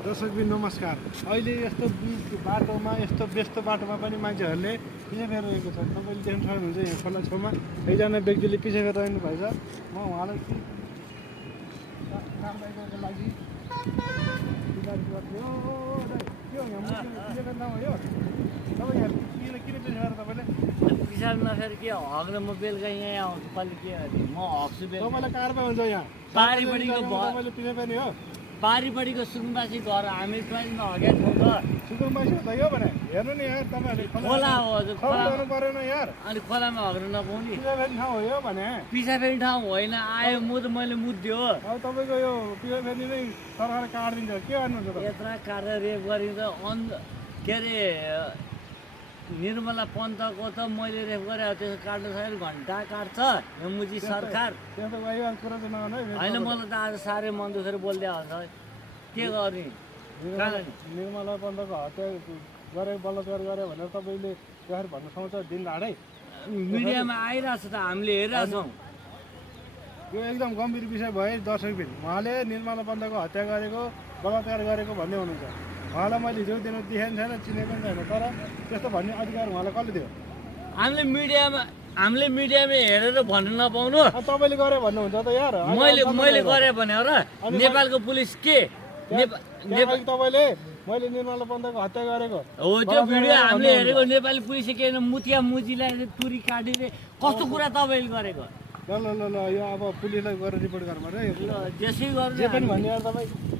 दर्शकबिन नमस्कार। अहिले यस्तो बाटोमा यस्तो व्यस्त बाटोमा पनि मान्छेहरूले पिछे फेरिरहेको छ। तपाईँले देख्न सक्नुहुन्छ यहाँ खोला छेउमा एकजना व्यक्तिले पिछे फेरिरहनु भएछ। म उहाँलाई कारबाहीको लागि किन पिछे फेर तपाईँले पिछाड नफेर के हग्न म बेलुका यहाँ आउँछु कहिले के अरे म हग्छु बेलुका तपाईँलाई कारबाही हुन्छ यहाँ पारिपट्टिको तपाईँले पिछे फेर्ने हो। पारिपट्टिको सुकुम्बासी घर हामी ट्रेनमा हगेको छौँ त सुकुम्बासी हो त यो भने हेर्नु नि यार तपाईँहरूले खोला हो हजुर खोला गर्नु परेन यार। अनि खोलामा हग्न नपाउने पिछे फेर्ने ठाउँ हो यो भने पिछा फेरि ठाउँ होइन आयो मैले मुद्दियो हो अब तपाईँको यो पिछे फेर्ने नै सरकारले काटिदिन्छ के गर्नुहुन्छ तपाईँ? यत्रा काटेर रेप गरिन्छ के अरे निर्मला पन्तको त मैले रेप गरेँ त्यसो काट्नु छैन घन्टा काट्छ यो मुजी सरकार त्यहाँ त वाइवाल कुरा चाहिँ नगर्नु है। होइन मलाई त आज साह्रै मन दुखेर बोलिदिया हुन्छ के गर्ने निर्मला पन्तको हत्या गरे बलात्कार गरे भनेर तपाईँले त्यसरी भन्नु सुहाउँछ दिन ढाडै। मिडियामा आइरहेको छ त हामीले हेरिरहेछौँ यो एकदम गम्भीर विषय भयो दर्शकबिन। उहाँले निर्मला पन्तको हत्या गरेको बलात्कार गरेको भन्दै हुनुहुन्छ। उहाँलाई मैले हिजो दिन देखाएको छैन चिनेको पनि छैन तर त्यस्तो भन्ने अधिकार उहाँलाई कसले दियो? हामीले मिडियामा हेरेर भन्नु नपाउनु अब तपाईँले गरे भन्नुहुन्छ त यार। मैले गरेँ भने हो र नेपालको पुलिस के तपाईँले मैले निर्मला पन्तको हत्या गरेको हो त्यो भिडियो हामीले हेरेको नेपाली पुलिस के मुतिया मुजीलाई तुरी काटिदिए कस्तो कुरा तपाईँले गरेको ल ल ल ल यो अब पुलिसलाई गएर रिपोर्ट गर्नु पर्छ। जेसै गर्नु जे पनि भन्ने यार तपाईँ